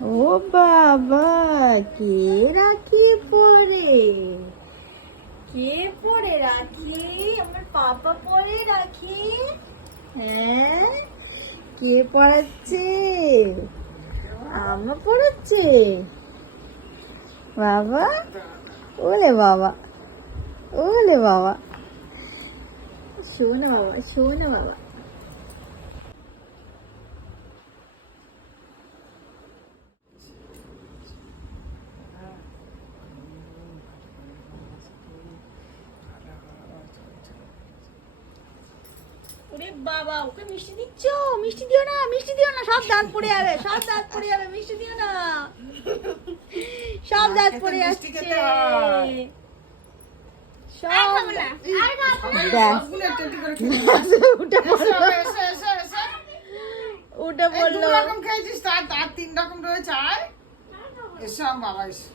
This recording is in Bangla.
ও বাবা, কে রাখি পরে? কে পরে রাখি? আমার পাপা পরে রাখি। হ্যাঁ, কে পড়াচ্ছে? আমা পড়াচ্ছে। বাবা, ওলে বাবা, ওলে বাবা, শোনো বাবা, শোনো বাবা। ওরে বাবা, ওকে মিষ্টি দিচ্ছ? মিষ্টি দিও না, মিষ্টি দিও না, সব দাঁত পড়ে যাবে, সব দাঁত পড়ে যাবে, মিষ্টি দিও না, সব দাঁত পড়ে যাচ্ছে। ওটা বললো 2 রকম খেয়েছিস, তার 3 রকম রয়েছে। এসো বাবা, এসো।